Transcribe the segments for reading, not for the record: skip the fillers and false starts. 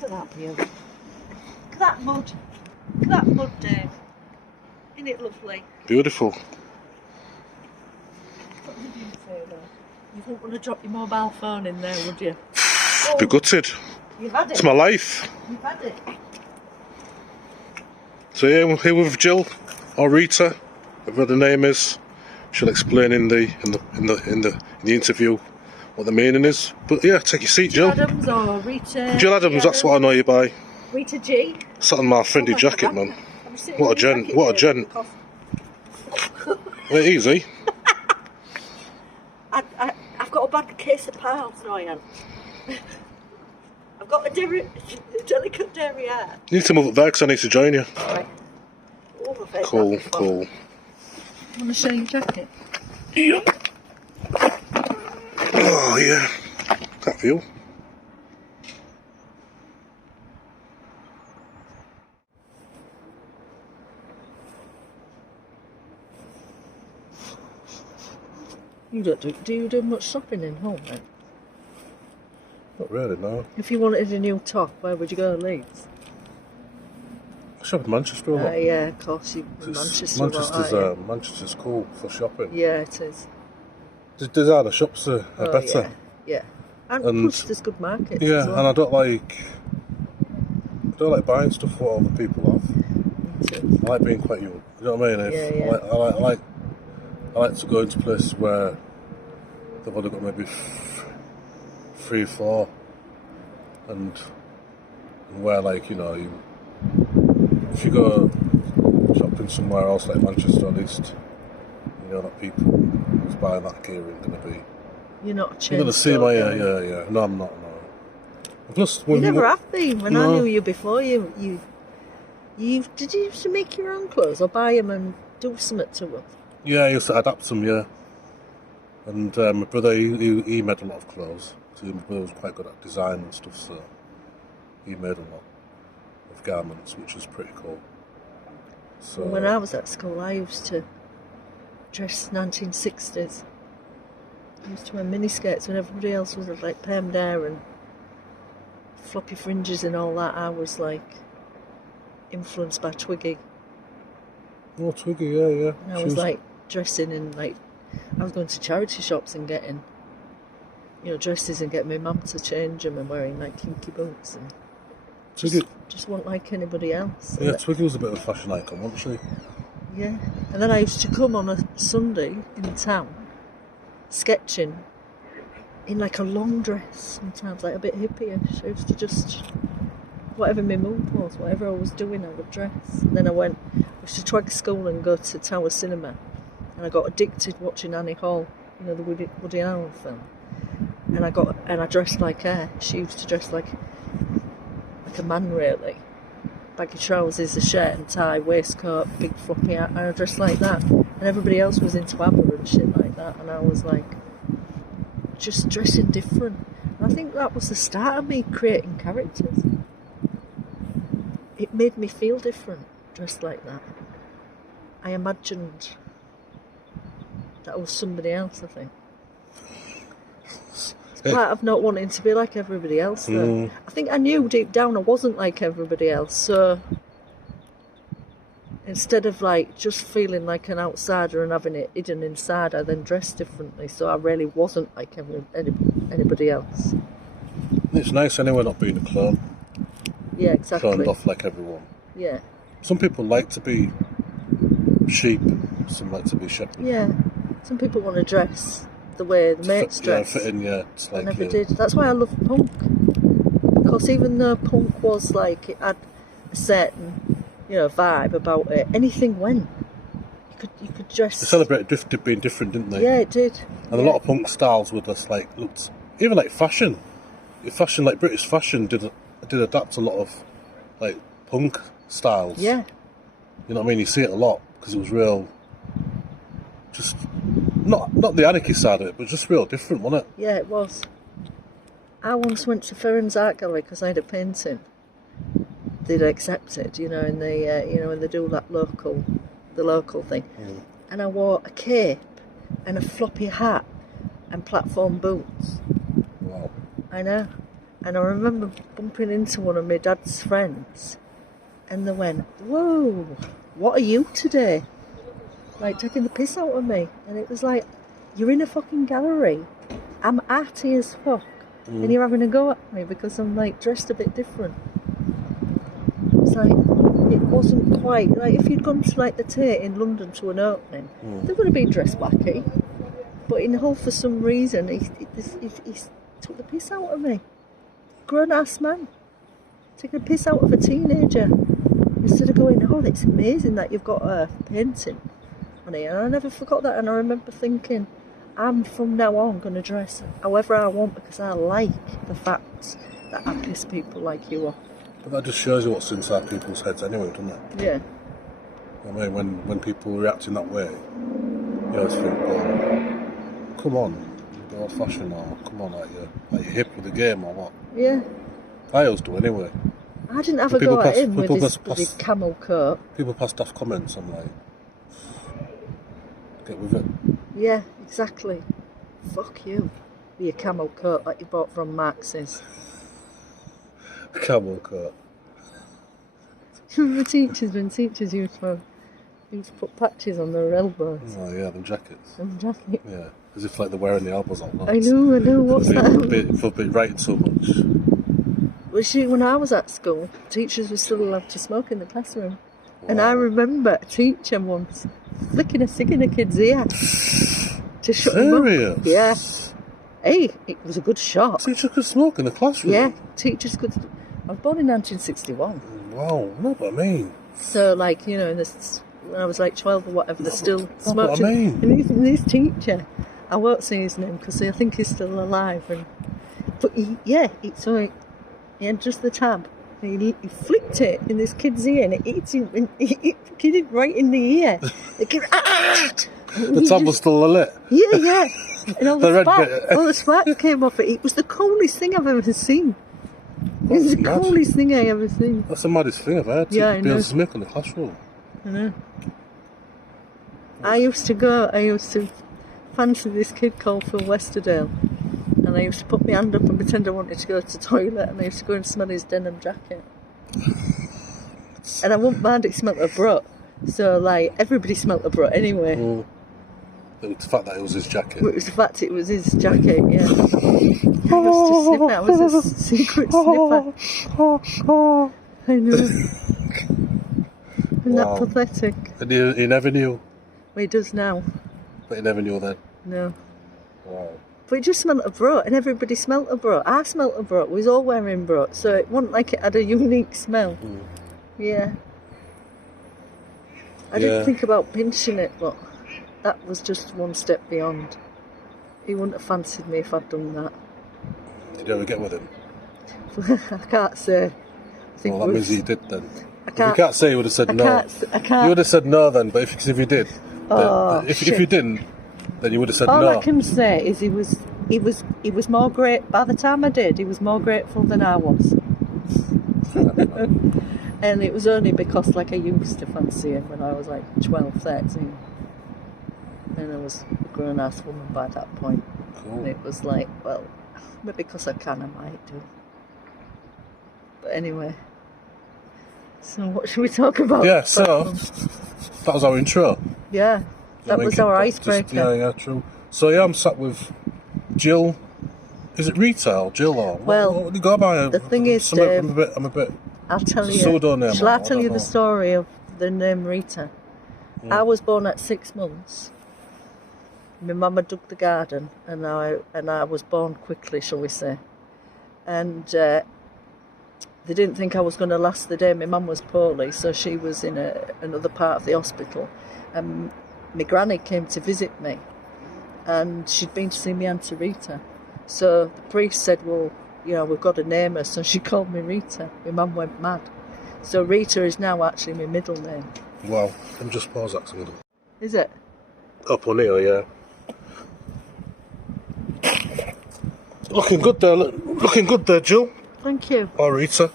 Look at that view. Look at that mud. Look at that mud, Dave. Isn't it lovely? Beautiful. What would you say though? You wouldn't want to drop your mobile phone in there, would you? Be gutted. You've had it. It's my life. You've had it. So yeah, we're here with Gill or Rita, whatever the name is. She'll explain in the interview what the meaning is. But yeah, take your seat, Gill. Gill Adams or Rita? Gill Adams, that's what I know you by. Rita G. Sat on my friendly jacket, man. What a gent! What a gent! Wait, easy. I've got a bad case of piles, no I am. I've got a delicate derriere. You need to move up there because I need to join you. Right. Cool, cool. Want to show your jacket? Yeah. Oh yeah. That feel. You don't do you do much shopping in Hull then? Not really, no. If you wanted a new top, where would you go? Leeds? I shop in Manchester a lot. Yeah, of course, you Manchester. Manchester's cool for shopping. Yeah, it is. The designer shops are better. Yeah. And plus there's good markets. Yeah, as well. and I don't like buying stuff what other people have. Me too. I like being quite young. You know what I mean? Yeah. I like to go into places where they've only got maybe 3 or 4, and where, like, you know, if you go shopping somewhere else like Manchester, at least you know that people who's buying that gear are going to be. You're not a chain. You're going to see my yeah. No, I'm not. No. Plus, you never have been. When I knew you before, you did you used to make your own clothes or buy them and do something to them? Yeah, I used to adapt them, yeah. And my brother, he made a lot of clothes. So my brother was quite good at design and stuff, so he made a lot of garments, which was pretty cool. So when I was at school, I used to dress 1960s. I used to wear miniskirts when everybody else was like permed hair and floppy fringes and all that. I was like influenced by Twiggy. Oh, Twiggy, yeah. And I was like dressing in like, I was going to charity shops and getting, you know, dresses and getting my mum to change them and wearing like kinky boots and just wasn't like anybody else. Yeah, Twiggy was a bit of a fashion icon, wasn't she? Yeah, and then I used to come on a Sunday in town sketching in like a long dress sometimes, like a bit hippie-ish. I used to just, whatever my mood was, whatever I was doing, I would dress. And then I used to twag school and go to Tower Cinema, and I got addicted watching Annie Hall, you know, the Woody Allen film. And I dressed like her. She used to dress like a man, really. Baggy trousers, a shirt and tie, waistcoat, big floppy hat, and I dressed like that. And everybody else was into ABBA and shit like that, and I was like, just dressing different. And I think that was the start of me creating characters. It made me feel different, dressed like that. I imagined that I was somebody else, I think. It's part of not wanting to be like everybody else, though. I think I knew deep down I wasn't like everybody else, so instead of like just feeling like an outsider and having it hidden inside, I then dressed differently, so I really wasn't like anybody else. It's nice anyway not being a clone. Yeah, exactly. Cloned off like everyone. Yeah. Some people like to be sheep, some like to be shepherd. Yeah. Some people want to dress the way the mates dress. Yeah, fit in, yeah. It's like, I never did. That's why I love punk. Because even though punk was like, it had a certain, you know, vibe about it, anything went. You could dress. They celebrated being different, didn't they? Yeah, it did. And a lot of punk styles were just like, looked, even like fashion. Fashion, like British fashion, did adapt a lot of like punk styles. Yeah. You know what I mean? You see it a lot because it was real. Just not the anarchy side of it, but just real different, wasn't it? Yeah, it was. I once went to Ferran's art gallery because I had a painting they'd accepted, you know, and they, you know, when they do that the local thing. And I wore a cape and a floppy hat and platform boots. Wow. I know. And I remember bumping into one of my dad's friends, and they went, "Whoa, what are you today?" Like, taking the piss out of me. And it was like, you're in a fucking gallery. I'm arty as fuck. And you're having a go at me because I'm, like, dressed a bit different. It's like, it wasn't quite... Like, if you'd gone to, like, the Tate in London to an opening, they would have been dressed wacky. But in Hull, for some reason, he took the piss out of me. Grown-ass man. Taking a piss out of a teenager. Instead of going, "Oh, it's amazing that you've got a painting on it." And I never forgot that. And I remember thinking, I'm from now on going to dress however I want because I like the fact that I piss people like you off. But that just shows you what's inside people's heads anyway, doesn't it? Yeah. I mean, when people react in that way, you always think, well, come on, you're old-fashioned, or come on, like you're hip with the game, or what? Yeah. I always do anyway. I didn't have a go at him with his camel coat. People pass daft comments, I'm like, get with it. Yeah, exactly. Fuck you. With your camel coat that you bought from Max's. Camel coat. Remember when teachers used to put patches on their elbows? Oh yeah, them jackets. Them jackets. Yeah, as if like they're wearing the elbows out. I know, what's that? For being writing so much. Well, when I was at school, teachers were still allowed to smoke in the classroom. Wow. And I remember a teacher once flicking a cig in a kid's ear to shut him up. Yeah. Hey, it was a good shot. Teachers could smoke in the classroom? Yeah, teachers could. I was born in 1961. Wow, not what I mean. So, like, you know, when I was like 12 or whatever, they still smoked. What I mean. And even this teacher, I won't say his name because I think he's still alive. But he had just the tab. He flicked it in this kid's ear and it hit him. It hit him right in the ear. The kid, The tab was still lit. Yeah. And all the sparks came off it. It was the coolest thing I've ever seen. It was the coolest thing I ever seen. That's the maddest thing I've heard. Yeah, I know. Be able to smoke in the classroom. I know. I used to fancy this kid called Phil Westerdale. And I used to put my hand up and pretend I wanted to go to the toilet, and I used to go and smell his denim jacket. And I wouldn't mind it smelt of brut. So, like, everybody smelt of brut anyway. It was the fact that it was his jacket. It was the fact it was his jacket, yeah. I used to sniff it. I was a secret sniffer. I know. Isn't that pathetic? And he never knew. Well, he does now. But he never knew then. No. Wow. But it just smelt of brut, and everybody smelt of brut. I smelt of brut. We was all wearing brut, so it wasn't like it had a unique smell. Yeah. I didn't think about pinching it, but that was just one step beyond. He wouldn't have fancied me if I'd done that. Did you ever get with him? I can't say. Well, that means he did then. If you can't say, you would have said no. I can't. You would have said no then, but if you did, if you didn't, then you would have said all no. All I can say is he was more great. By the time I did, he was more grateful than I was. And it was only because, like, I used to fancy him when I was like 12, 13. And I was a grown-ass woman by that point. Cool. And it was like, well, maybe because I can, I might do. But anyway. So what should we talk about? Yeah, so that was our intro. Yeah, that was our icebreaker. Yeah, true. So yeah, I'm sat with Gill. Is it Rita or Gill or what do you go by? The thing is, I'm a bit. I'll tell you. Pseudonym. Shall I tell you the story of the name Rita? I was born at 6 months. My mama dug the garden, and I was born quickly, shall we say? And they didn't think I was going to last the day. My mum was poorly, so she was in another part of the hospital. And my granny came to visit me, and she'd been to see my Auntie Rita. So the priest said, well, you know, we've got to name her. So she called me Rita. My mum went mad. So Rita is now actually my middle name. Wow, let me just pause that. Is it? Up on here, yeah. Looking good there, Jill. Thank you. Or Rita.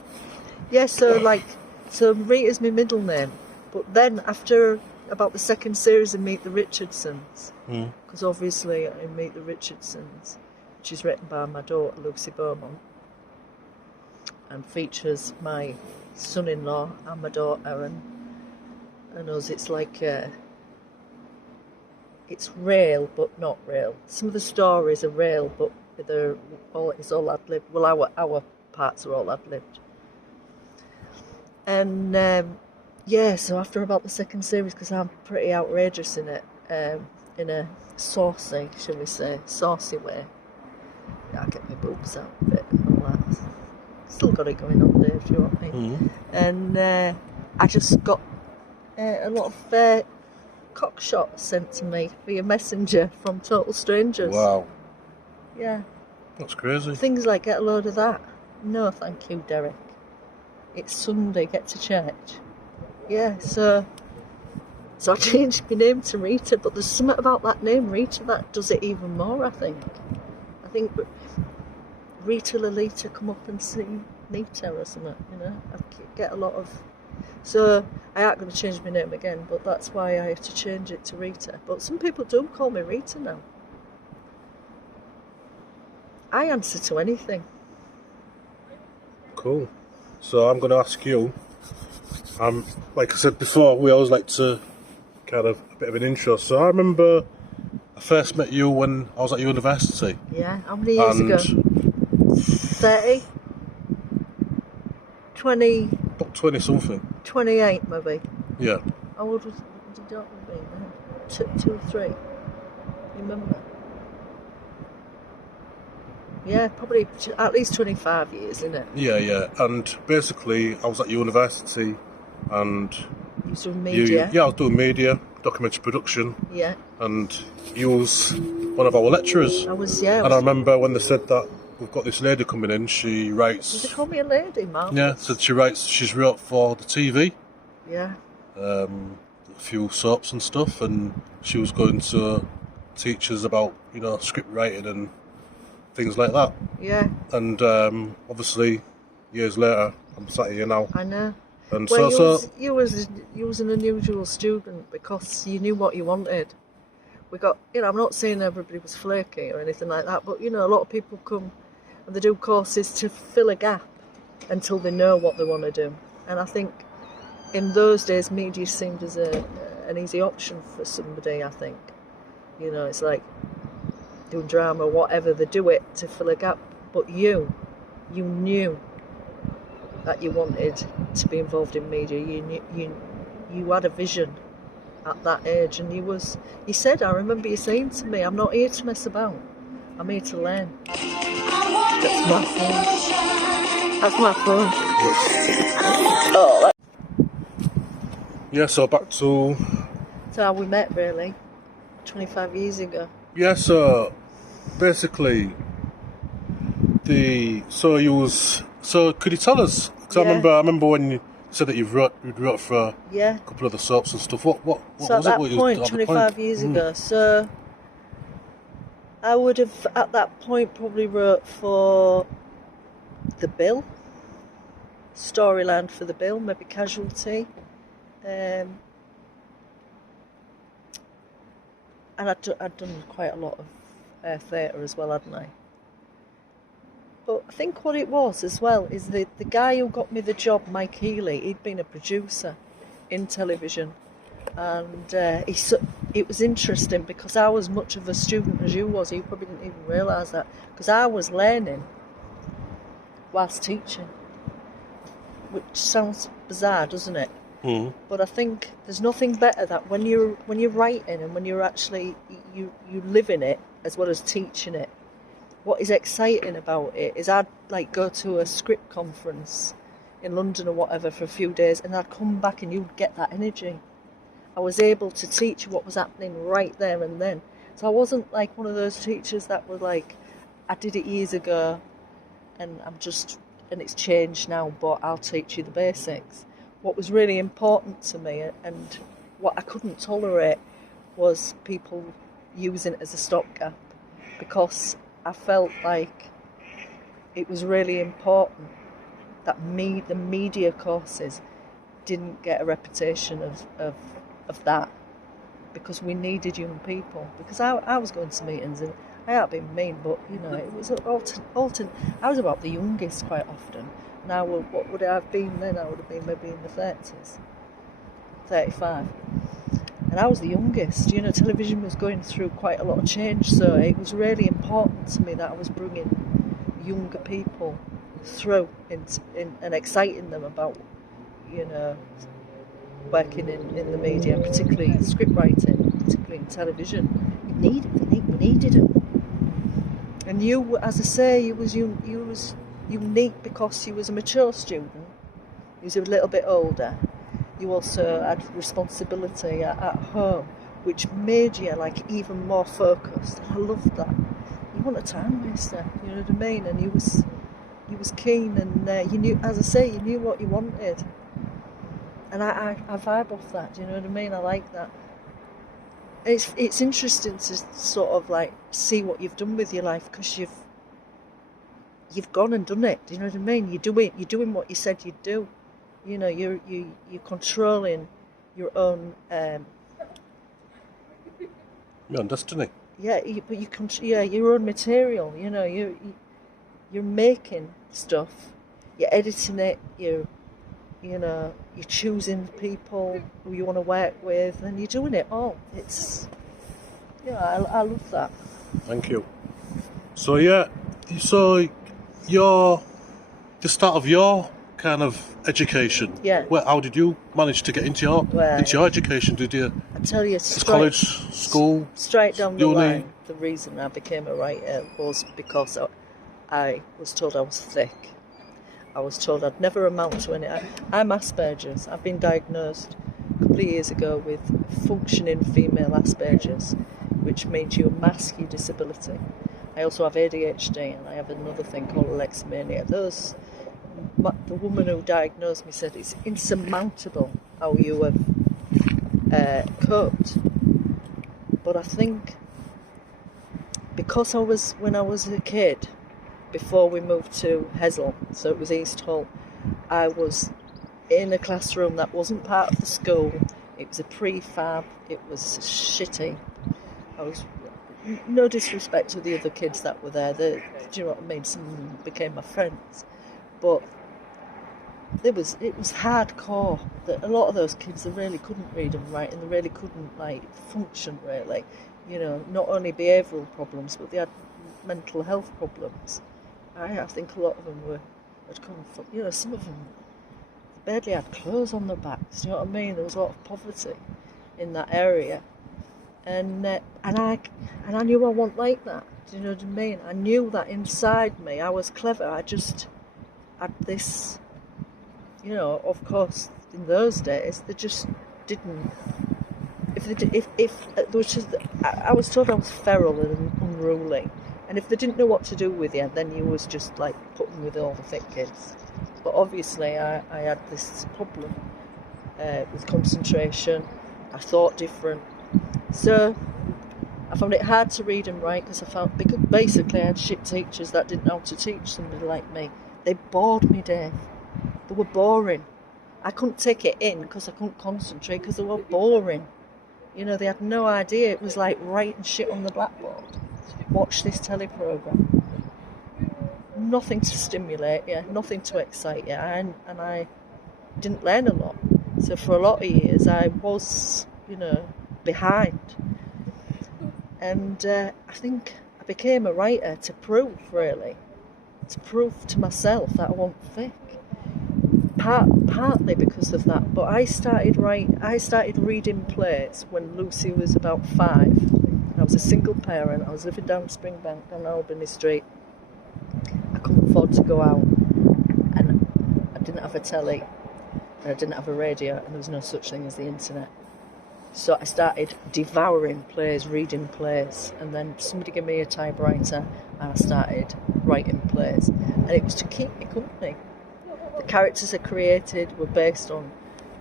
Yeah, so Rita's my middle name. But then after about the second series of Meet the Richardsons, because obviously in Meet the Richardsons, which is written by my daughter Lucy Beaumont, and features my son-in-law and my daughter and us. It's like it's real but not real. Some of the stories are real, but it's all ad-libbed. Well, our parts are all ad-libbed. And so after about the second series, because I'm pretty outrageous in it, in a saucy, shall we say, saucy way. I get my boobs out a bit and all that. Still got it going on, Dave, do you know what I mean? And I just got a lot of cock shots sent to me via messenger from total strangers. Wow. Yeah. That's crazy. Things like, get a load of that. No, thank you, Derek. It's Sunday, get to church. Yeah, so I changed my name to Rita, but there's something about that name, Rita, that does it even more, I think. I think Rita Lolita come up and see Nita or something, you know. I get a lot of... So I ain't going to change my name again, but that's why I have to change it to Rita. But some people do call me Rita now. I answer to anything. Cool. So I'm going to ask you, like I said before, we always like to kind of a bit of an intro. So I remember I first met you when I was at university. Yeah, how many years ago? 30? 20? About 20 something. 28 maybe. Yeah. How old was your daughter be then? 2 or 3? You remember? Yeah, probably at least 25 years, isn't it? Yeah. And basically, I was at university and... You was doing media? I was doing media, documentary production. Yeah. And you was one of our lecturers. I was, yeah. And I remember when they said that we've got this lady coming in, she writes... Did they call me a lady, Mark? Yeah, said she's wrote for the TV. Yeah. A few soaps and stuff, and she was going to teach us about, script writing and things like that. Yeah. And obviously, years later, I'm sat here now. I know. And well, you was an unusual student because you knew what you wanted. We got, I'm not saying everybody was flaky or anything like that, but a lot of people come and they do courses to fill a gap until they know what they want to do. And I think in those days, media seemed as an easy option for somebody. I think, it's like doing drama, whatever. They do it to fill a gap, but you knew that you wanted to be involved in media. You had a vision at that age, and you said, I remember you saying to me, I'm not here to mess about, I'm here to learn. That's my phone. Oh, yeah, so back to... So how we met, really, 25 years ago. Yeah, so basically, So could you tell us? Because I remember when you said that you wrote for a couple of the soaps and stuff. What was at that it? Point, 25 years ago. So I would have at that point probably wrote for the Bill, storyline for the Bill, maybe Casualty, and I'd done quite a lot of theatre as well, hadn't I? But I think what it was as well is the guy who got me the job, Mike Healy, he'd been a producer in television, and it was interesting because I was much of a student as you was. You probably didn't even realise that, because I was learning whilst teaching, which sounds bizarre, doesn't it? Mm. But I think there's nothing better that when you're writing and when you're actually you live in it as well as teaching it. What is exciting about it is I'd go to a script conference in London or whatever for a few days, and I'd come back and you'd get that energy. I was able to teach what was happening right there and then. So I wasn't like one of those teachers that was like, I did it years ago and it's changed now, but I'll teach you the basics. What was really important to me and what I couldn't tolerate was people using it as a stopgap, because I felt like it was really important that the media courses didn't get a reputation of that, because we needed young people. Because I was going to meetings and I ain't been mean, but it was often I was about the youngest quite often, Now, what would I have been then? I would have been maybe in the 30s, 35. And I was the youngest. You know, television was going through quite a lot of change, so it was really important to me that I was bringing younger people through and exciting them about, you know, working in the media, particularly script writing, particularly in television. We needed it. And you, as I say, you was unique because you was a mature student. You was a little bit older. You also had responsibility at home, which made you like even more focused. And I loved that. You weren't a time waster, you know what I mean? And you was keen, and you knew, as I say, you knew what you wanted. And I vibe off that, do you know what I mean? I like that. It's interesting to sort of like see what you've done with your life, because you've gone and done it. Do you know what I mean? You're doing what you said you'd do. You know, you're controlling your own your own destiny. Yeah, your own material. You know, you're making stuff, you're editing it, you're choosing people who you want to work with, and you're doing it all. It's, I love that. Thank you. So the start of your kind of education. Yeah. Well, how did you manage to get into your education? Did you? I tell you, college, school, straight down the uni? line. The reason I became a writer was because I was told I was thick. I was told I'd never amount to any. I'm Asperger's. I've been diagnosed a couple of years ago with functioning female Asperger's, which means you mask your disability. I also have ADHD, and I have another thing called alexithymia. The woman who diagnosed me said it's insurmountable how you have coped. But I think because when I was a kid, before we moved to Hull, so it was East Hull, I was in a classroom that wasn't part of the school. It was a prefab. It was shitty. I was, no disrespect to the other kids that were there. Do you know what I mean? Some of them became my friends, but it was hardcore. That a lot of those kids, they really couldn't read and write, and they really couldn't function really. You know, not only behavioural problems, but they had mental health problems. I think a lot of them had come from, some of them barely had clothes on their backs. Do you know what I mean? There was a lot of poverty in that area, and I knew I wasn't like that. Do you know what I mean? I knew that inside me. I was clever. I just had this, of course, in those days they just didn't. I was told I was feral and unruly. And if they didn't know what to do with you, then you was just putting with all the thick kids. But obviously I had this problem with concentration. I thought different. So I found it hard to read and write because basically I had shit teachers that didn't know how to teach somebody like me. They bored me, Dave. They were boring. I couldn't take it in because I couldn't concentrate because they were boring. They had no idea. It was like writing shit on the blackboard. Watch this telly programme. Nothing to stimulate you, nothing to excite you, and I didn't learn a lot. So for a lot of years I was, behind. And I think I became a writer to prove to myself that I wasn't thick. Partly because of that, but I started reading plays when Lucy was about 5. I was a single parent. I was living down Springbank on Albany Street. I couldn't afford to go out, and I didn't have a telly, and I didn't have a radio, and there was no such thing as the internet. So I started devouring plays, reading plays, and then somebody gave me a typewriter, and I started writing plays, and it was to keep me company. The characters I created were based on,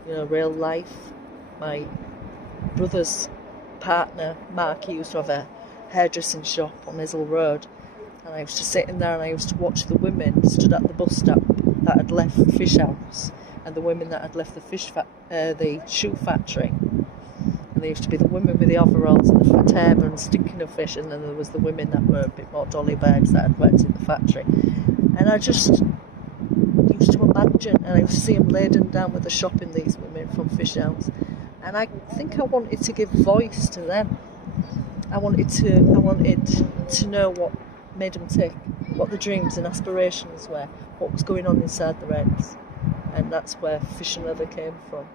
real life. My brother's partner, Mark, he used to have a hairdressing shop on Hill Road, and I used to sit in there and I used to watch the women stood at the bus stop that had left the fish house and the women that had left the shoe factory. And there used to be the women with the overalls and the turbans stinking of fish, and then there was the women that were a bit more dolly birds that had worked in the factory. And you used to imagine, and I used to see them laden down with the shopping, these women from Fish House, and I think I wanted to give voice to them. I wanted to know what made them tick, what the dreams and aspirations were, what was going on inside their heads, and that's where Fish and Leather came from.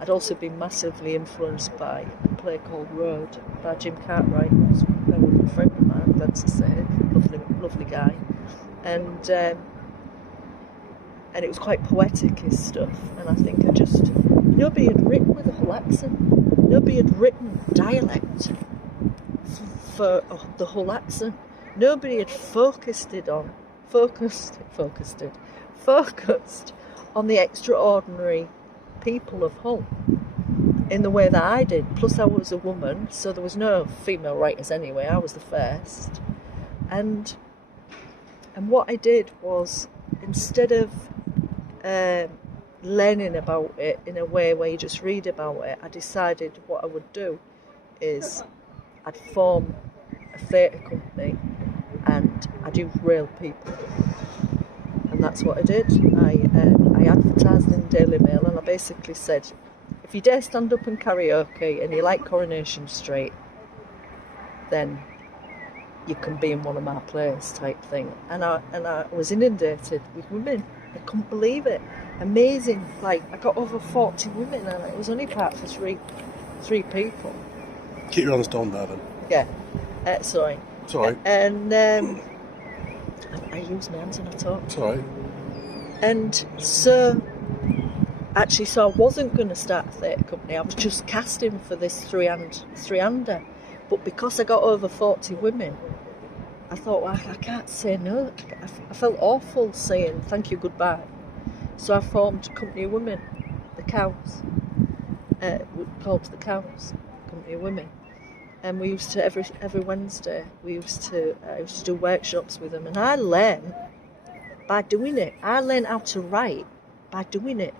I'd also been massively influenced by a play called Road by Jim Cartwright, who's a very good friend of mine, I'm glad to say, lovely guy, and it was quite poetic, his stuff, and I think nobody had written with a Hull accent, nobody had written dialect for the Hull accent, nobody had focused on the extraordinary people of Hull in the way that I did. Plus I was a woman, so there was no female writers anyway, I was the first, and what I did was, instead of learning about it in a way where you just read about it, I decided what I would do is I'd form a theatre company and I'd use real people, and that's what I did. I advertised in Daily Mail, and I basically said, if you dare stand up and karaoke and you like Coronation Street, then you can be in one of my plays, type thing. And I was inundated with women. I couldn't believe it. Amazing. Like, I got over 40 women, and it was only part for three people. Keep your hands down there then. Yeah. Sorry. It's alright. And I use my hands when I talk. It's alright. And so I wasn't going to start a theatre company. I was just casting for this three-hander. But because I got over 40 women, I thought, well, I can't say no. I felt awful saying thank you, goodbye. So I formed a company of women, the Cows, called the Cows, Company of Women. And we used to, every Wednesday, I used to do workshops with them. And I learned by doing it. I learned how to write by doing it.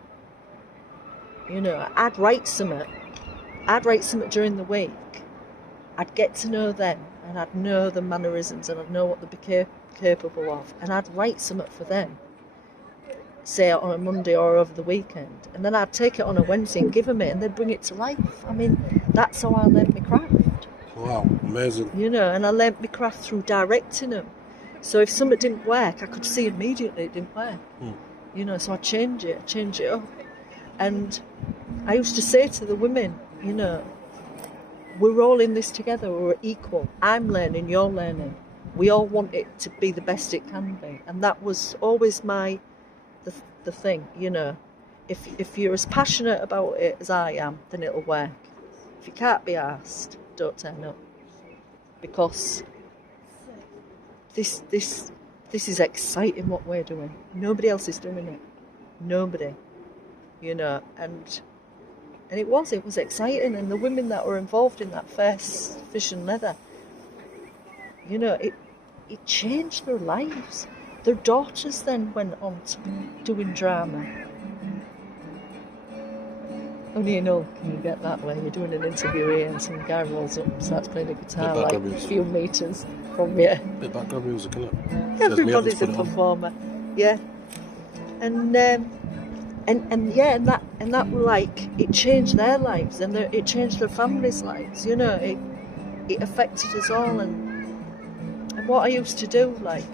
You know, I'd write something during the week. I'd get to know them, and I'd know the mannerisms, and I'd know what they'd be capable of, and I'd write something for them, say on a Monday or over the weekend, and then I'd take it on a Wednesday and give them it, and they'd bring it to life. I mean, that's how I learnt my craft. Wow, amazing. You know, and I learnt my craft through directing them. So if something didn't work, I could see immediately it didn't work. You know, so I'd change it up. And I used to say to the women, you know, we're all in this together, we're equal. I'm learning, you're learning. We all want it to be the best it can be. And that was always the thing, you know. If you're as passionate about it as I am, then it'll work. If you can't be asked, don't turn up. Because this is exciting what we're doing. Nobody else is doing it. Nobody. You know, and it was exciting, and the women that were involved in that first Fish and Leather, you know, it changed their lives. Their daughters then went on to be doing drama. Only you know, can you get that way? You're doing an interview here and some guy rolls up and starts playing the guitar like a few metres from you. Bit background music, isn't it? Everybody's a performer. Yeah. And that like, it changed their lives, and it changed their families' lives, you know, it affected us all, and what I used to do, like,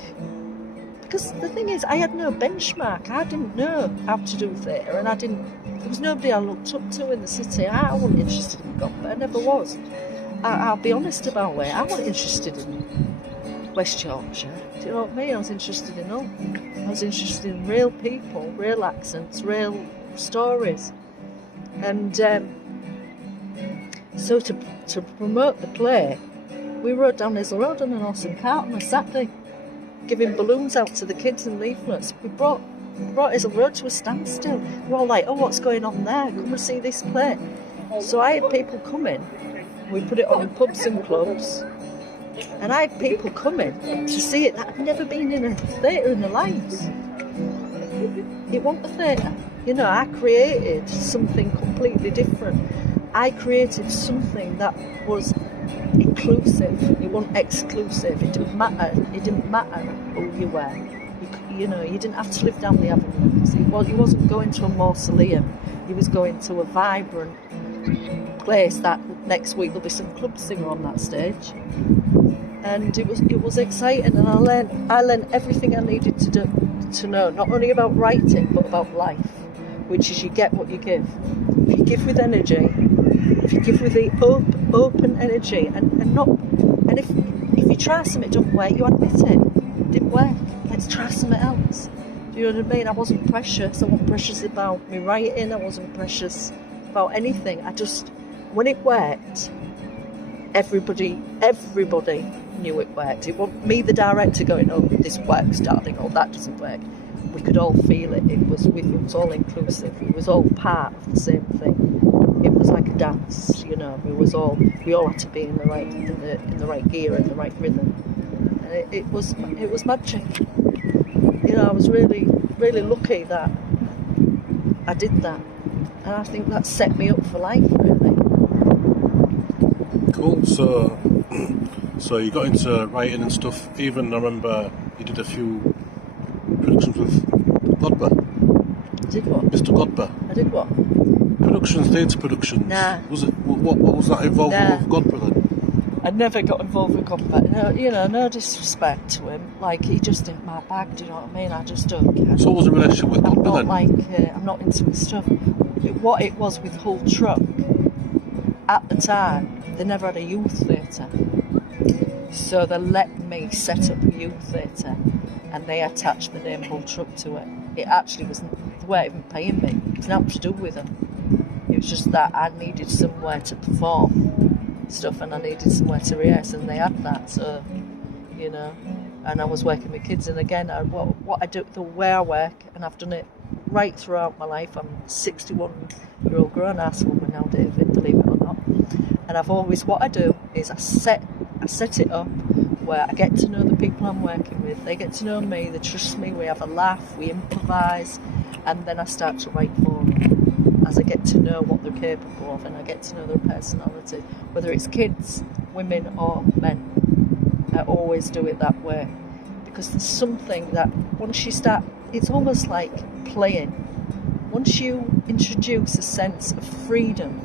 because the thing is, I had no benchmark, I didn't know how to do theatre, and there was nobody I looked up to in the city. I wasn't interested in gospel, I never was. I'll be honest about it, I wasn't interested in West Yorkshire, do you know what I mean? I was interested in all. I was interested in real people, real accents, real stories. And so to promote the play, we rode down Hazel Road on an awesome cart on a Saturday, giving balloons out to the kids and leaflets. We brought Hazel Road to a standstill. We're all like, oh, what's going on there? Come and see this play. So I had people come in. We put it on in pubs and clubs. And I had people coming to see it that had never been in a theatre in their lives. It wasn't a theatre. You know, I created something completely different. I created something that was inclusive. It wasn't exclusive. It didn't matter. It didn't matter who you were. You you know, you didn't have to live down the avenue, because he wasn't going to a mausoleum. He was going to a vibrant place that next week there'll be some club singer on that stage. And it was exciting, and I learned everything I needed to know, not only about writing but about life, which is you get what you give. If you give with energy, if you give with the open energy, and if you try something, it don't work, you admit it didn't work. Let's try something else. Do you know what I mean? I wasn't precious. I wasn't precious about me writing. I wasn't precious about anything. When it worked, everybody knew it worked. It wasn't me, the director, going, "Oh, this works, darling," or "That doesn't work." We could all feel it. It was all inclusive. It was all part of the same thing. It was like a dance, you know. We all had to be in the right gear, in the right rhythm. And it was magic. You know, I was really, really lucky that I did that, and I think that set me up for life, really. Cool. So you got into writing and stuff. Even I remember you did a few productions with Godber. Did what? Mr. Godber. I did what? Theatre productions. Nah. Was it? What was that involved with Godber then? I never got involved with Godber. No, you know, no disrespect to him. Like, he just ain't my bag. Do you know what I mean? I just don't care. So what was the relationship with Godber then? I'm not into his stuff. What it was with Hull Truck, at the time, they never had a youth theatre. So they let me set up a youth theatre, and they attached the name Hull Truck to it. It actually wasn't, they weren't even paying me. It was nothing to do with them. It was just that I needed somewhere to perform stuff, and I needed somewhere to rehearse, and they had that. So, you know, and I was working with kids, and again, what I do, the way I work, and I've done it right throughout my life. I'm a 61-year-old grown-ass woman now, David, believe it or not. And what I do is I set it up where I get to know the people I'm working with. They get to know me, they trust me, we have a laugh, we improvise, and then I start to write for them as I get to know what they're capable of, and I get to know their personality, whether it's kids, women or men. I always do it that way, because there's something that once you start, it's almost like playing. Once you introduce a sense of freedom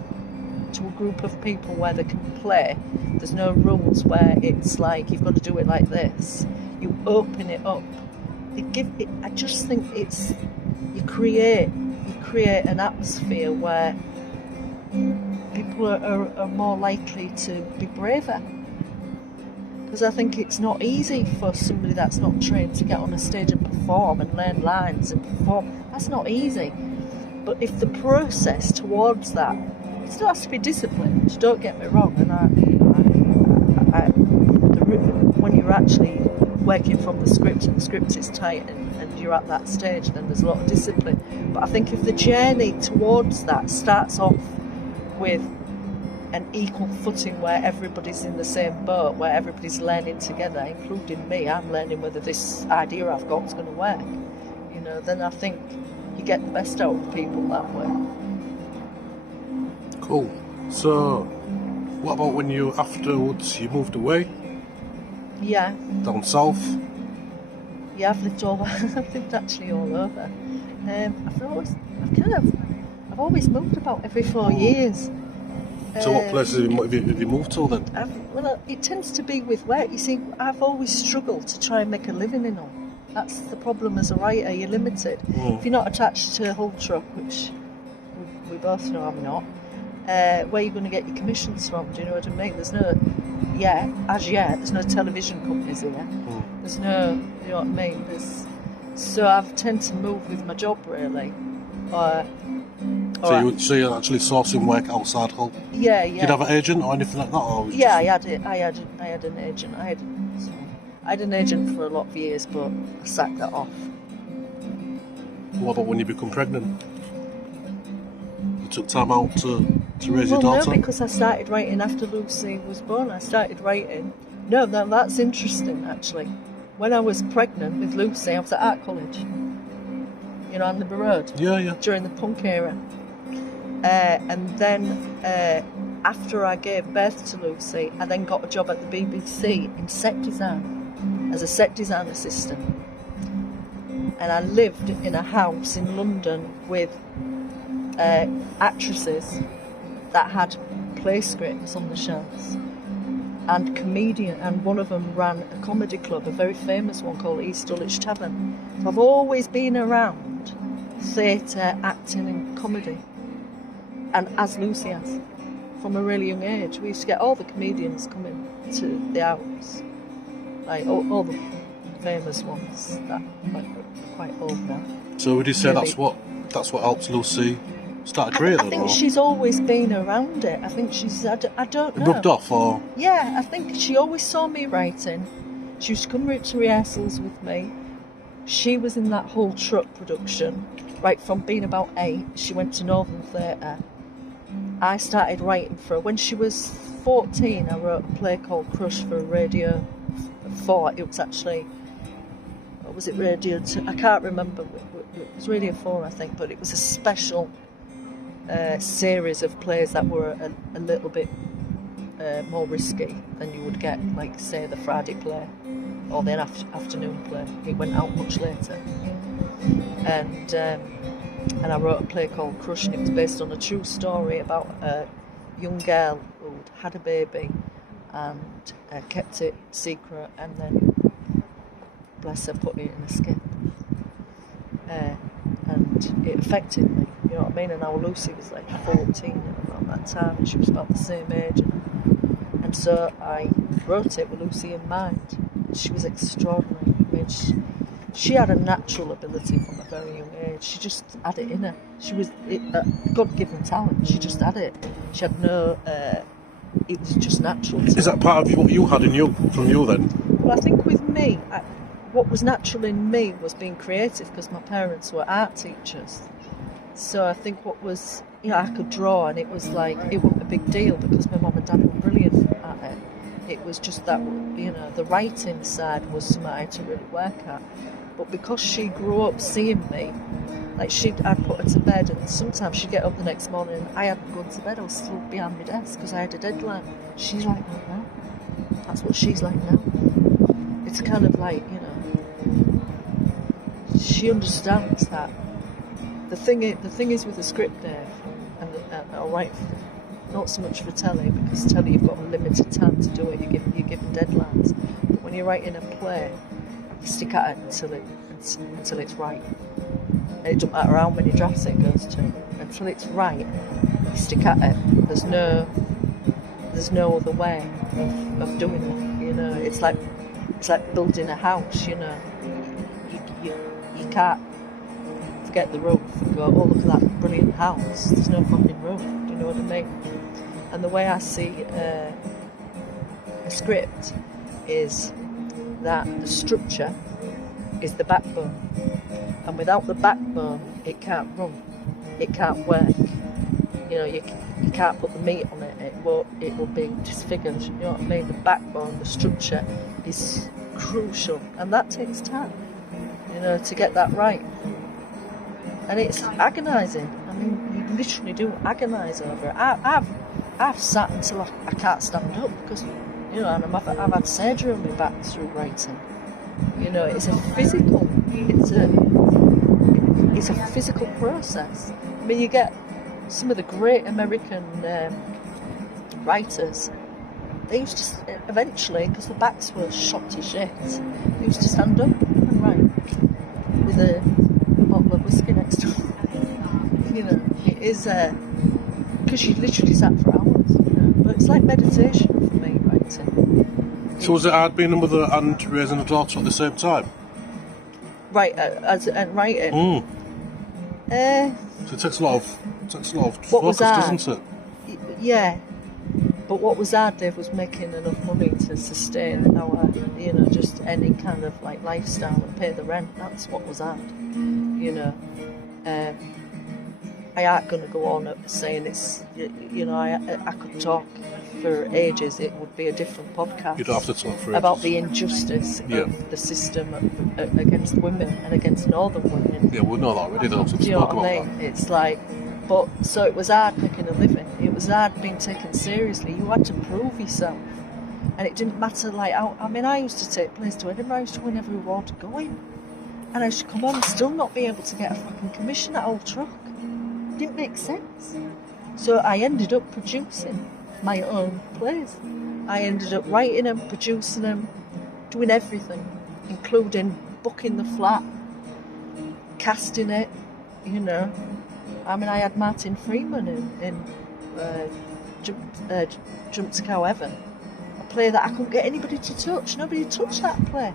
to a group of people where they can play, there's no rules where it's like you've got to do it like this. You open it up. I just think you create an atmosphere where people are more likely to be braver. Because I think it's not easy for somebody that's not trained to get on a stage and perform and learn lines and perform. That's not easy. But if the process towards that, it still has to be disciplined, don't get me wrong, when you're actually working from the script, and the script is tight, and you're at that stage, then there's a lot of discipline. But I think if the journey towards that starts off with an equal footing where everybody's in the same boat, where everybody's learning together, including me, I'm learning whether this idea I've got is going to work, you know, then I think you get the best out of people that way. Cool. So, what about when you afterwards moved away? Yeah. Down south? Yeah, I've lived actually all over. I've always moved about every 4 years. So what places have you moved to then? It tends to be with work. You see, I've always struggled to try and make a living in all. That's the problem as a writer, you're limited. If you're not attached to Hull Truck, which we both know I'm not, where are you going to get your commissions from? Do you know what I mean? There's no television companies here. There's no, you know what I mean? So I've tended to move with my job, really. So you're actually sourcing work outside Hull? Yeah. Did you have an agent or anything like that? Or I had an agent. I had an agent for a lot of years, but I sacked that off. What about when you become pregnant? You took time out to raise your daughter? No, because I started writing after Lucy was born. I started writing. No, that's interesting, actually. When I was pregnant with Lucy, I was at art college. You know, on the road. Yeah. During the punk era. And then after I gave birth to Lucy, I then got a job at the BBC in set design as a set design assistant. and I lived in a house in London with actresses that had play scripts on the shelves, and comedian, and one of them ran a comedy club, a very famous one called East Yorkshire Tavern. So I've always been around theatre, acting and comedy, and as Lucy has, from a really young age. We used to get all the comedians coming to the house, like all the famous ones that are quite old now. So would you say Really. that's what helps Lucy start a career? I think she's always been around it. I think she's, I don't know. Rubbed off, or? Yeah, I think she always saw me writing. She used to come to rehearsals with me. She was in that whole truck production, right from being about 8. She went to Northern Theatre. I started writing for her. When she was 14, I wrote a play called Crush for Radio 4. It was actually, or was it Radio 2? I can't remember. It was Radio 4, I think, but it was a special series of plays that were a little bit more risky than you would get, like, say, the Friday play or the afternoon play. It went out much later. And I wrote a play called Crush, and it was based on a true story about a young girl who had a baby and kept it secret, and then, bless her, put it in a skip. And it affected me, you know what I mean? And our Lucy was like 14 around that time, and she was about the same age. And so I wrote it with Lucy in mind. She was extraordinary. I mean, she had a natural ability from a very young age. She just had it in her. She was a God-given talent. She just had it. She had no. It was just natural. Is that part of what you had in you, from you then? Well, I think with me, what was natural in me was being creative, because my parents were art teachers. So I think what was, you know, I could draw, and it was like, it wasn't a big deal because my mum and dad were brilliant at it. It was just that, you know, the writing side was something I had to really work at. But because she grew up seeing me, like, I'd put her to bed, and sometimes she'd get up the next morning and I hadn't gone to bed, I was still behind my desk because I had a deadline. She's like that now. That's what she's like now. It's kind of like, you know, she understands that. The thing is with the script, Dave, and I'll write not so much for telly, because telly you've got a limited time to do it. You're given deadlines. But when you're writing a play, you stick at it until it's right. And it doesn't matter how many drafts it goes to. Until it's right, you stick at it. There's no other way of doing it. You know, it's like building a house. You know, you can't forget the roof and go, oh, look at that brilliant house. There's no fucking roof. Do you know what I mean? And the way I see a script is that the structure is the backbone, and without the backbone it can't run, it can't work. You know, you can't put the meat on it, it will be disfigured. You know what I mean? The backbone, the structure is crucial, and that takes time, you know, to get that right. And it's agonising. I mean, you literally do agonise over it. I've sat until I can't stand up, because, you know, and I've had surgery on my back through writing. You know, it's a physical process. I mean, you get some of the great American writers. They used to eventually, because the backs were shot to shit, they used to stand up and write with a bottle of whiskey next to them. You know, it is because you literally sat for hours. You know? But it's like meditation for me, writing. So was it hard being a mother and raising a daughter at the same time? Right, and writing. So it takes a lot of focus, doesn't it? Yeah. But what was hard, Dave, was making enough money to sustain our, you know, just any kind of like lifestyle and pay the rent. That's what was hard, you know. I aren't going to go on saying it's, you know, I could talk for ages. It would be a different podcast. You don't have to talk for ages. About the injustice of the system against women and against northern women. Yeah, we know that already, though. Do you know what I mean? It's like, but so it was hard making a living. It was hard being taken seriously. You had to prove yourself, and it didn't matter. Like, I mean, I used to take plays to Edinburgh. I used to win every award going. And I should come on and still not be able to get a fucking commission at Old Truck. Didn't make sense. So I ended up producing my own plays. I ended up writing them, producing them, doing everything, including booking the flat, casting it, you know. I mean, I had Martin Freeman in Jump to Cow Heaven, a play that I couldn't get anybody to touch. Nobody touched that play.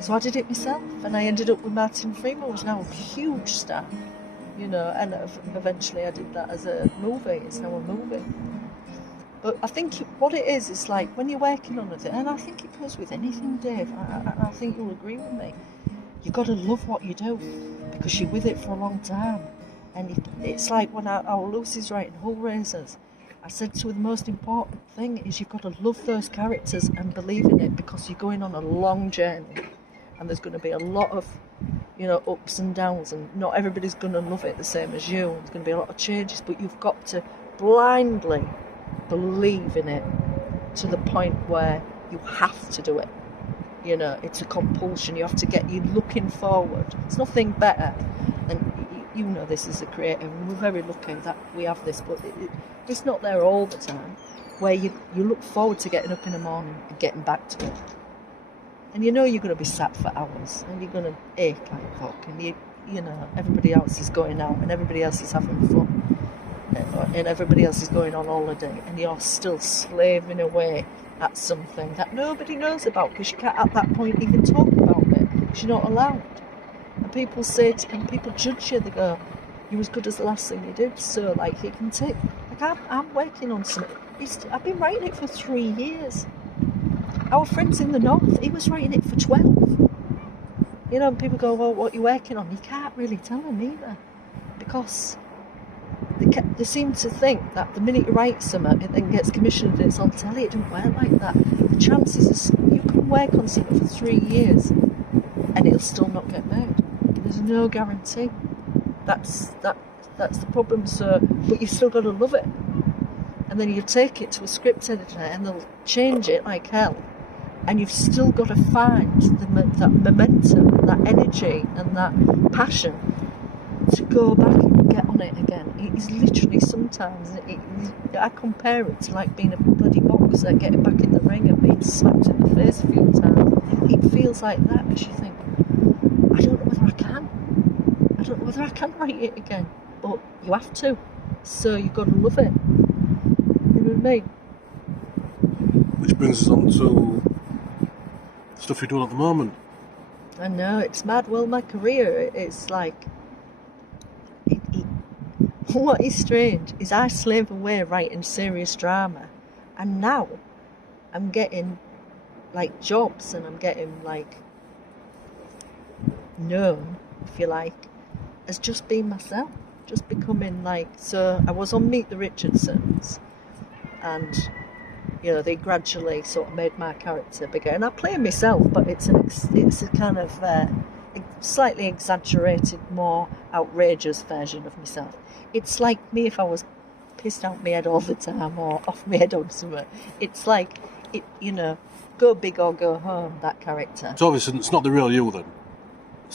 So I did it myself, and I ended up with Martin Freeman, who's now a huge star, you know, and eventually I did that as a movie. It's now a movie. But I think what it is like when you're working on it, and I think it goes with anything, Dave, I think you'll agree with me, you've got to love what you do, because you're with it for a long time. And it's like when our Lucy's writing Hull Raisers, I said to her, the most important thing is you've got to love those characters and believe in it, because you're going on a long journey. And there's going to be a lot of, you know, ups and downs, and not everybody's going to love it the same as you. There's going to be a lot of changes, but you've got to blindly believe in it to the point where you have to do it. You know, it's a compulsion. You have to get you looking forward. It's nothing better. And you know this as a creator, and we're very lucky that we have this, but it's not there all the time, where you look forward to getting up in the morning and getting back to it. And you know you're going to be sat for hours, and you're going to ache like fuck, and you know everybody else is going out, and everybody else is having fun, and everybody else is going on holiday, and you're still slaving away at something that nobody knows about, because you can't at that point even talk about it, because you're not allowed. And people say and people judge you. They go, "You're as good as the last thing you did." So like it can take. Like I'm working on something. I've been writing it for 3 years. Our friends in the north, he was writing it for 12. You know, and people go, well, what are you working on? You can't really tell them either, because they seem to think that the minute you write something, it then gets commissioned and it's on telly. It doesn't work like that. The chances are you can work on something for 3 years and it'll still not get made. There's no guarantee. That's the problem. So, but you've still got to love it. And then you take it to a script editor and they'll change it like hell. And you've still got to find that momentum, and that energy and that passion to go back and get on it again. It's literally sometimes, I compare it to like being a bloody boxer, getting back in the ring and being smacked in the face a few times. It feels like that, because you think, I don't know whether I can. I don't know whether I can write it again. But you have to. So you've got to love it. You know what I mean? Which brings us on to stuff you're doing at the moment. I know, it's mad. Well, my career, it's like, what is strange is I slave away writing serious drama, and now I'm getting like jobs, and I'm getting like known, if you like, as just being myself, just becoming like. So I was on Meet the Richardsons, and you know, they gradually sort of made my character bigger, and I play myself, but it's a kind of slightly exaggerated, more outrageous version of myself. It's like me if I was pissed out my head all the time, or off my head on something. It's like, it, you know, go big or go home, that character. So obviously it's not the real you then?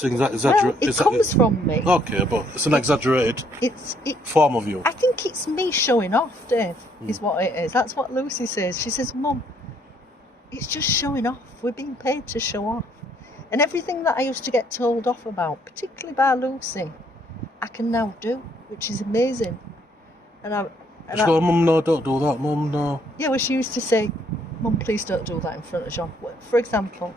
Well, it comes from me. Okay, but it's an exaggerated form of you. I think it's me showing off, Dave, is what it is. That's what Lucy says. She says, Mum, it's just showing off. We're being paid to show off. And everything that I used to get told off about, particularly by Lucy, I can now do, which is amazing. And She go, Mum, no, don't do that, Mum, no. Yeah, well, she used to say, Mum, please don't do that in front of John. For example,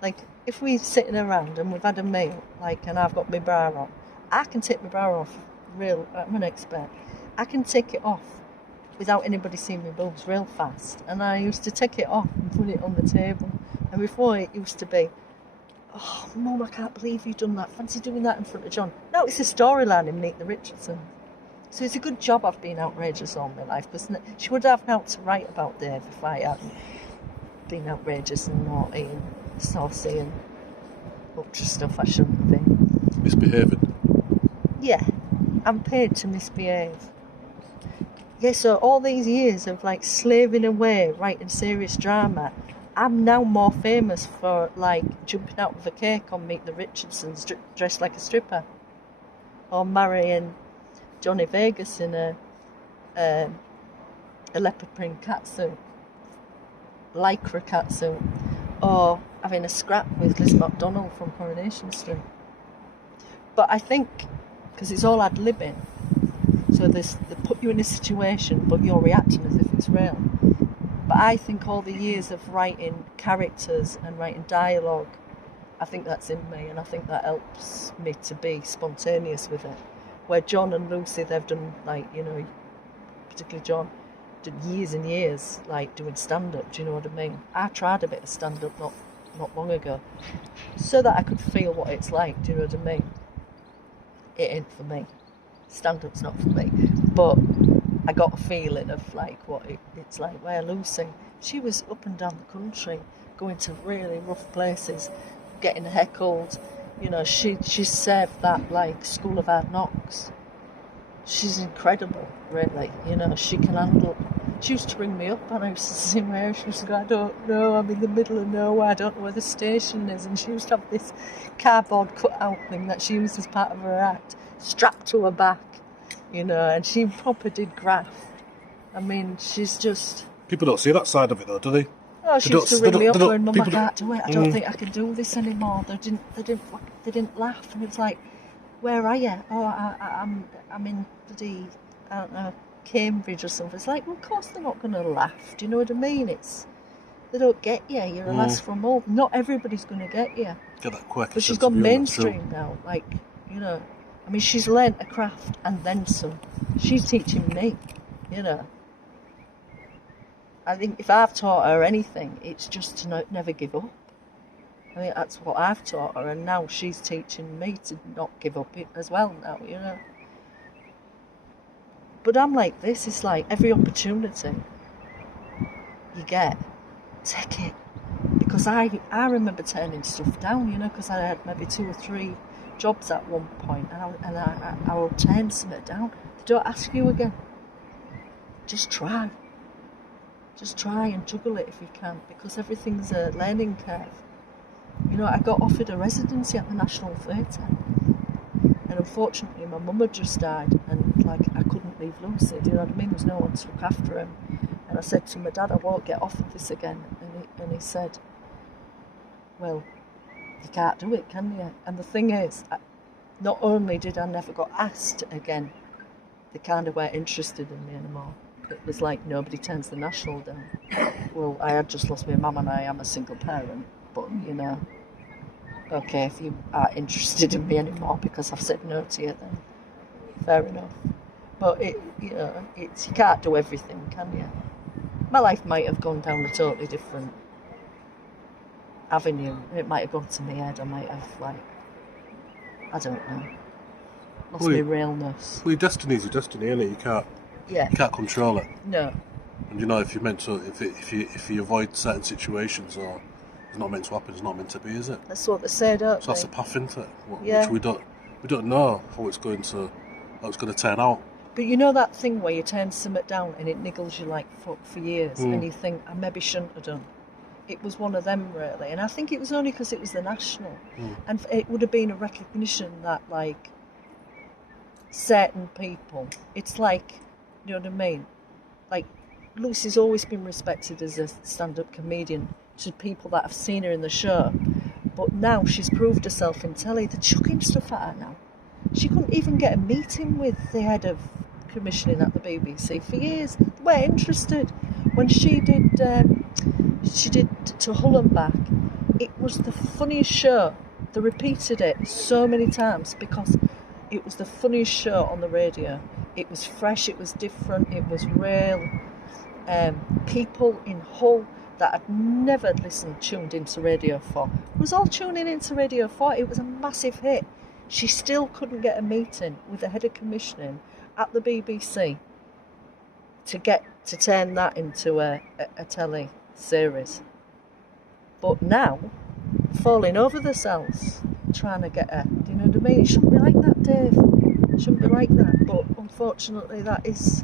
like, if we're sitting around and we've had a meal, like, and I've got my bra on, I can take my bra off I'm an expert. I can take it off without anybody seeing my boobs real fast. And I used to take it off and put it on the table. And before it used to be, oh, Mum, I can't believe you've done that. Fancy doing that in front of John. Now it's a storyline in Meet the Richardsons. So it's a good job I've been outrageous all my life, because she would have now to write about Dave if I hadn't been outrageous and naughty and saucy and up to stuff I shouldn't have been. Misbehaving. Yeah, I'm paid to misbehave. Yeah, so all these years of like slaving away, writing serious drama, I'm now more famous for like jumping out of a cake on Meet the Richardsons dressed like a stripper, or marrying Johnny Vegas in a leopard print catsuit, lycra catsuit, or having a scrap with Liz McDonald from Coronation Street. But I think, because it's all ad-libbing, so they put you in a situation, but you're reacting as if it's real. But I think all the years of writing characters and writing dialogue, I think that's in me, and I think that helps me to be spontaneous with it. Where John and Lucy, they've done, like, you know, particularly John, did years and years, like, doing stand-up, do you know what I mean? I tried a bit of stand-up not long ago, so that I could feel what it's like, do you know what I mean? It ain't for me. Stand-up's not for me. But I got a feeling of, like, what it's like. Where Lucy, she was up and down the country, going to really rough places, getting heckled. You know, she served that, like, School of Hard Knocks. She's incredible, really. You know, she can handle... She used to ring me up and I used to see where she used to go, I don't know, I'm in the middle of nowhere, I don't know where the station is. And she used to have this cardboard cut-out thing that she used as part of her act, strapped to her back, you know, and she proper did graft. I mean, she's just... People don't see that side of it, though, do they? Oh, she used to ring me up going, Mum, I can't do it, I don't think I can do this anymore. They didn't laugh, and it's like, where are you? Oh, I'm in bloody, I don't know, Cambridge or something. It's like, well, of course they're not going to laugh. Do you know what I mean? They don't get you. You're a lass from home. Not everybody's going to get you. Get that quick. But she's gone mainstream now. Like, you know, I mean, she's learnt a craft and then some. She's teaching me, you know. I think if I've taught her anything, it's just to never give up. I think that's what I've taught her, and now she's teaching me to not give up as well now, you know. But I'm like this, it's like every opportunity you get, take it. Because I remember turning stuff down, you know, because I had maybe 2 or 3 jobs at one point, and I will turn something down. They don't ask you again. Just try. Just try and juggle it if you can, because everything's a learning curve. You know, I got offered a residency at the National Theatre, and unfortunately my mum had just died, and like I couldn't leave Lucy, do you know what I mean? There was no one to look after him. And I said to my dad, I won't get offered this again. And he said, well, you can't do it, can you? And the thing is, not only did I never got asked again, they kind of weren't interested in me anymore. It was like nobody turns the National down. Well, I had just lost my mum and I am a single parent, but you know, okay, if you aren't interested in me anymore because I've said no to you, then fair enough. But you know, you can't do everything, can you? My life might have gone down a totally different avenue. It might have gone to my head. I might have, like, I don't know, lost my realness. Well, your destiny's your destiny, innit? You can't control it. No. And you know, if you're meant to, if you avoid certain situations, or it's not meant to happen, it's not meant to be, is it? That's what they say, don't So that's the path into it, yeah. which we don't know how it's going to turn out. But you know that thing where you turn something down and it niggles you like for years, and you think, I maybe shouldn't have done. It was one of them, really, and I think it was only because it was the National, and it would have been a recognition that, like, certain people, it's like, you know what I mean? Like, Lucy's always been respected as a stand-up comedian to people that have seen her in the show, but now she's proved herself in telly. They're chucking stuff at her now. She couldn't even get a meeting with the head of commissioning at the BBC for years. They weren't interested. When she did to Hull and back, it was the funniest show. They repeated it so many times because it was the funniest show on the radio. It was fresh, it was different, it was real. People in Hull that had never tuned into Radio 4 was all tuning into Radio 4. It was a massive hit. She still couldn't get a meeting with the head of commissioning at the BBC to turn that into a telly series. But now, falling over themselves, trying to get her. Do you know what I mean? It shouldn't be like that, Dave. It shouldn't be like that. But unfortunately, that's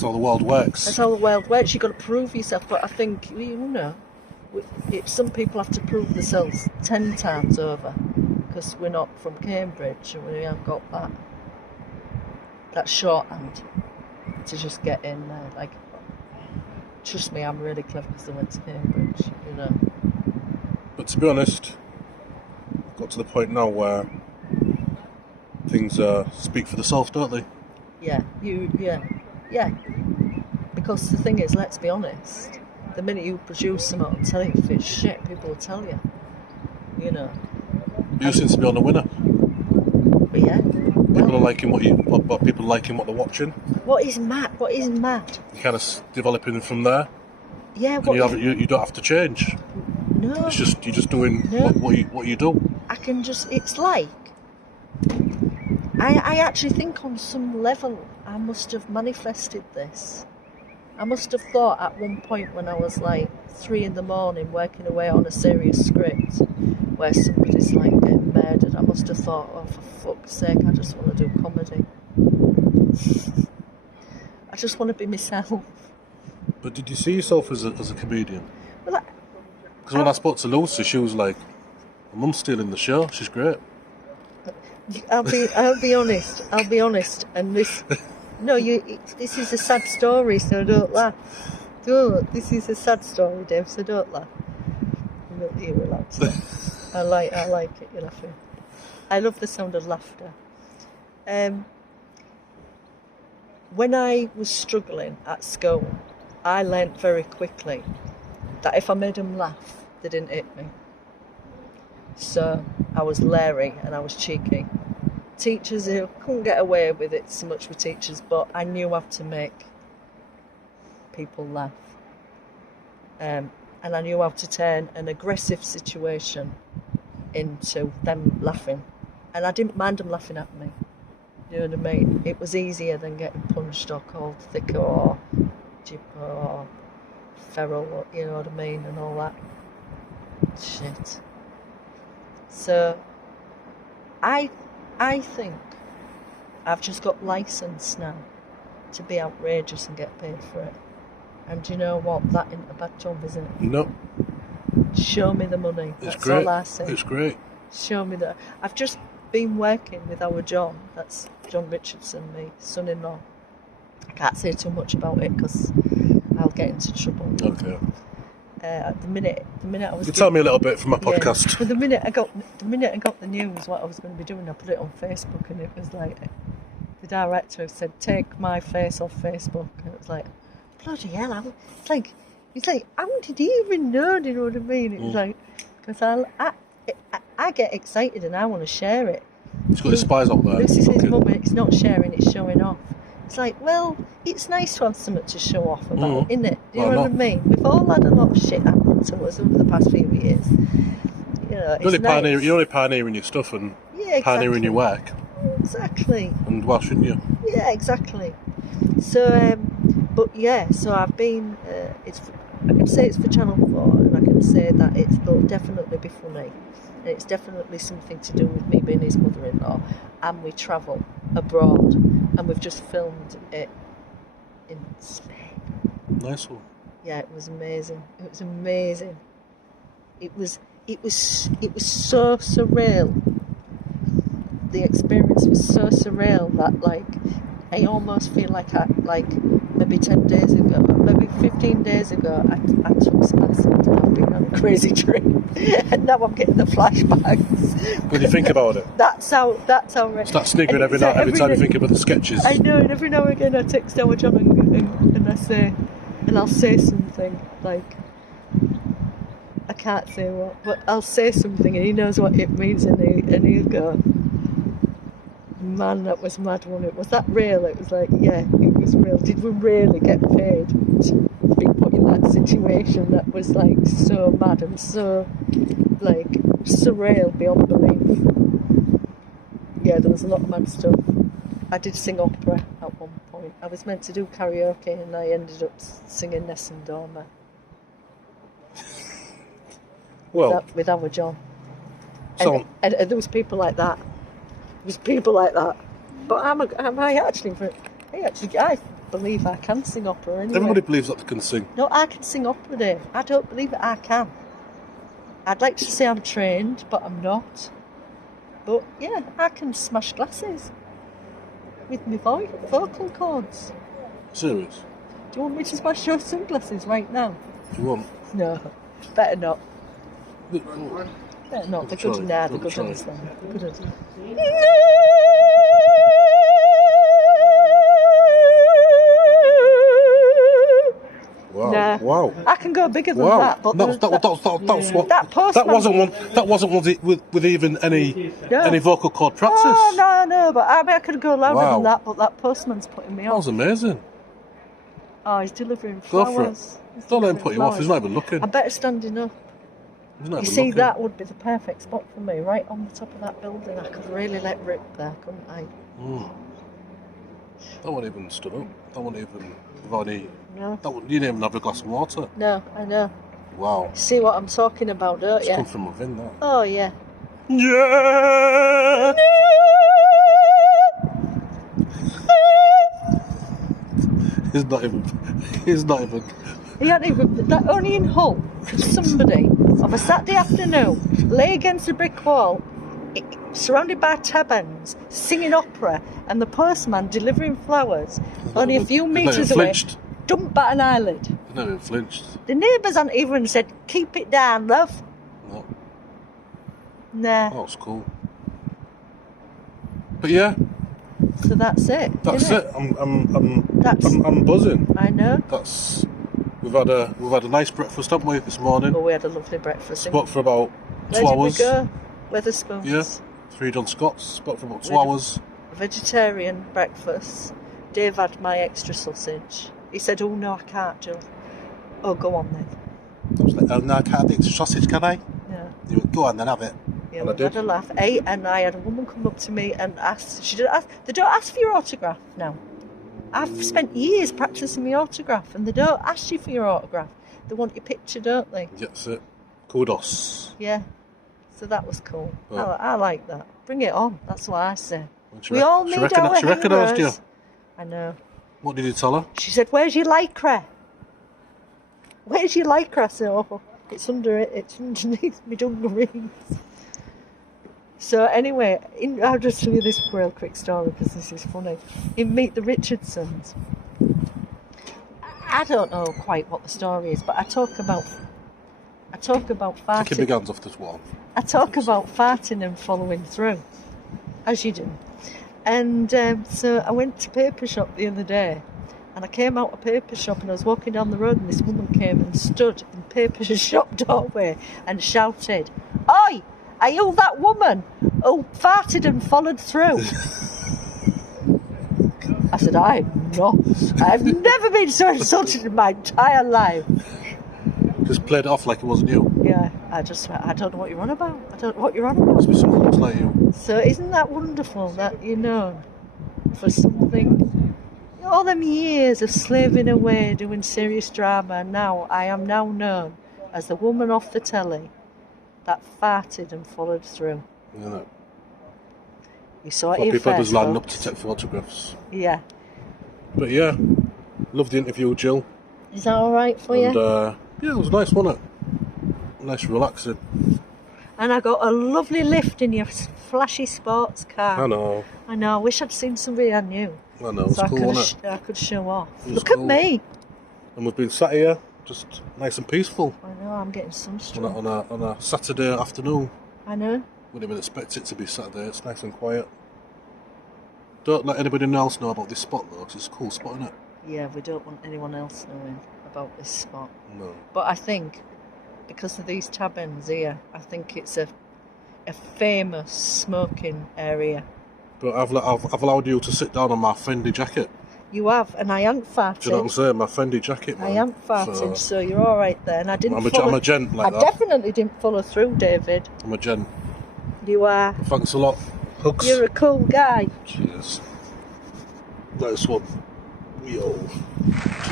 how the world works. That's how the world works. You've got to prove yourself. But I think, you know, some people have to prove themselves 10 times over because we're not from Cambridge and we haven't got that shorthand to just get in there. Like, trust me, I'm really clever because I went to Cambridge, you know. But to be honest, I've got to the point now where things speak for themselves, don't they? Yeah, yeah. Because the thing is, let's be honest, the minute you produce something on telly, if it's shit, people will tell you. You know. You seem to be on the winner. But yeah. People are liking what people liking what they're watching. What is mad? You're kind of developing from there. Yeah. You don't have to change. No. It's just you're just doing what you do. I can just. It's like. I actually think on some level I must have manifested this. I must have thought at one point when I was like 3 a.m. working away on a serious script where somebody's like getting murdered, I must have thought, oh, for fuck's sake, I just want to do comedy. I just want to be myself. But did you see yourself as a comedian? Well, because when I spoke to Lucy, she was like, "My mum's stealing the show. She's great." I'll be honest, and this. No, this is a sad story, so don't laugh. This is a sad story, Dave, so don't laugh. You relax. I like it, you're laughing. I love the sound of laughter. When I was struggling at school, I learnt very quickly that if I made them laugh, they didn't hit me. So I was leery and I was cheeky. Teachers who couldn't get away with it so much with teachers, but I knew how to make people laugh. And I knew how to turn an aggressive situation into them laughing. And I didn't mind them laughing at me. You know what I mean? It was easier than getting punched or called thicker or jipper or feral, or, you know what I mean, and all that shit. So I think I've just got licence now to be outrageous and get paid for it. And do you know what? That isn't a bad job, is it? No. Show me the money. It's That's great. all I say. It's great. Show me that. I've just been working with our John. That's John Richardson, my son-in-law. I can't say too much about it because I'll get into trouble. Okay. The minute I was. You tell me a little bit from my podcast. But the minute I got the news what I was going to be doing, I put it on Facebook, and it was like the director said, "Take my face off Facebook," and it was like, bloody hell! It's like, how did he even know? Do you know what I mean? It was like, because I get excited and I want to share it. He's got his spies out there. Lucy says, "Mum, it's not sharing, it's showing off." It's like, well, it's nice to have something to show off about, isn't it? Do you know what I mean? We've all had a lot of shit happen to us over the past few years. You know, it's nice. You're only pioneering your stuff and pioneering your work. Exactly. And why shouldn't you? Yeah, exactly. So, so I've been, I can say it's for Channel 4, and I can say that it'll definitely be funny. And it's definitely something to do with me being his mother-in-law, and we travel abroad, and we've just filmed it in Spain. Nice one. Yeah, it was amazing. It was amazing. It was so surreal. The experience was so surreal that, like, I almost feel like maybe 10 days ago, maybe 15 days ago, I took some acid and I've been on a crazy trip, and now I'm getting the flashbacks. When you think about it, that's how. Start sniggering every time you think about the sketches. I know, and every now and again I text our John and I say, and I'll say something like, I can't say what, but I'll say something and he knows what it means, and he'll go, "Man, that was mad, wasn't it? Was that real?" It was like, yeah, it was real. Did we really get paid to be put in that situation that was like so mad and so like surreal beyond belief? Yeah, there was a lot of mad stuff. I did sing opera at one point. I was meant to do karaoke and I ended up singing Nessun Dorma. Well, with our John. So, and there was people like that. There's people like that, but I believe I can sing opera anyway. Everybody believes that they can sing. No, I can sing opera, Dave. I don't believe it, I can. I'd like to say I'm trained, but I'm not. But yeah, I can smash glasses with my vocal cords. Serious? Do you want me to smash your sunglasses right now? If you want. No, better not. Look, Better not. They're try. good now. They're Have a good try. ones then. They're good ones. wow. Nah. Wow. I can go bigger than Wow. that, but That was what. that postman. That wasn't with even any vocal cord practice. Oh no, but I could go louder Wow. than that. But that postman's putting me That off. was amazing. Oh, he's delivering Go flowers. for it. He's Don't let him delivering put you off. He's not even looking. I better standing up. He's not You even see, looking. that would be the perfect spot for me, right on the top of that building. I could really let rip there, couldn't I? That wasn't even stood up. That wasn't even without any. No. You didn't even have a glass of water. No, I know. Wow. See what I'm talking about, don't It's you? come from within that. Oh, yeah. Yeah. He's not even. He hadn't even, that only in Hull could somebody of a Saturday afternoon lay against a brick wall, surrounded by tab-ends, singing opera, and the postman delivering flowers only a few metres away, don't bat an eyelid. He's not even flinched. The neighbours hadn't even said, keep it down, love. No. Nah. That was cool. But yeah, So that's it. that's isn't it. I'm That's, buzzing. I know. That's we've had a nice breakfast, haven't we, this morning? But we had a lovely breakfast. Spoke for about 2 Where hours. did we go? Weatherspoons. Yeah, 3 John Scotts. Spoke for about 2 We had a- hours. Vegetarian breakfast. Dave had my extra sausage. He said, oh no, I can't, Jill. Oh, go on then. I was like, oh no, I can't have the extra sausage, can I? Yeah. He went, go on then, have it. Yeah, And I we had did. a laugh. And I had a woman come up to me and ask. She didn't ask. They don't ask for your autograph now. I've spent years practicing my autograph, and they don't ask you for your autograph. They want your picture, don't they? That's it. Kudos. Yeah. So that was cool. Oh. I like that. Bring it on. That's what I say. She We all need our she recognised you. heroes. I know. What did you tell her? She said, "Where's your lycra? Where's your lycra?" I said, "Oh, it's under it. It's underneath my dungarees." So anyway, I'll just tell you this real quick story because this is funny. In Meet the Richardsons, I don't know quite what the story is, but I talk about Taking big farting. hands off this wall. I talk about farting and following through, as you do. And so I went to paper shop the other day, and I came out of paper shop and I was walking down the road, and this woman came and stood in paper shop doorway and shouted, "Oi! Are you that woman who farted and followed through?" I said, "I'm not. I've never been so insulted in my entire life." Just played it off like it wasn't you. Yeah, I don't know what you're on about. I don't know what you're on about. Must be someone looks like you. So isn't that wonderful that you're known for something? All them years of slaving away doing serious drama, and now I am now known as the woman off the telly that farted and followed through. You know. You saw What it here people first, just lining up folks. to take photographs. Yeah. But yeah, loved the interview, Jill. Is that all right for And you? yeah, it was nice, wasn't it? Nice, relaxing. And I got a lovely lift in your flashy sports car. I know. I know. I wish I'd seen somebody I knew. I know. It was So cool, wasn't it? I could show off. It was Look cool. at me. And we've been sat here, just nice and peaceful I know, I'm getting sunstroke. on a Saturday afternoon. I know. Wouldn't even expect it to be Saturday. It's nice and quiet. Don't let anybody else know about this spot though, 'cause it's a cool spot, isn't it? Yeah, we don't want anyone else knowing about this spot. No. But I think, because of these tab-ends here, I think it's a famous smoking area. But I've allowed you to sit down on my Fendi jacket. You have, and I ain't farted. Do you know what I'm saying? My Fendi jacket, man. I ain't farted, so you're all right there. And I didn't. I'm a gent like I that. definitely didn't follow through, David. I'm a gent. You are. Thanks a lot. Hugs. You're a cool guy. Cheers. Nice one. Yo.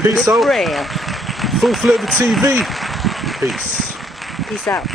Peace out. Braille. Full Flava TV. Peace. Peace out.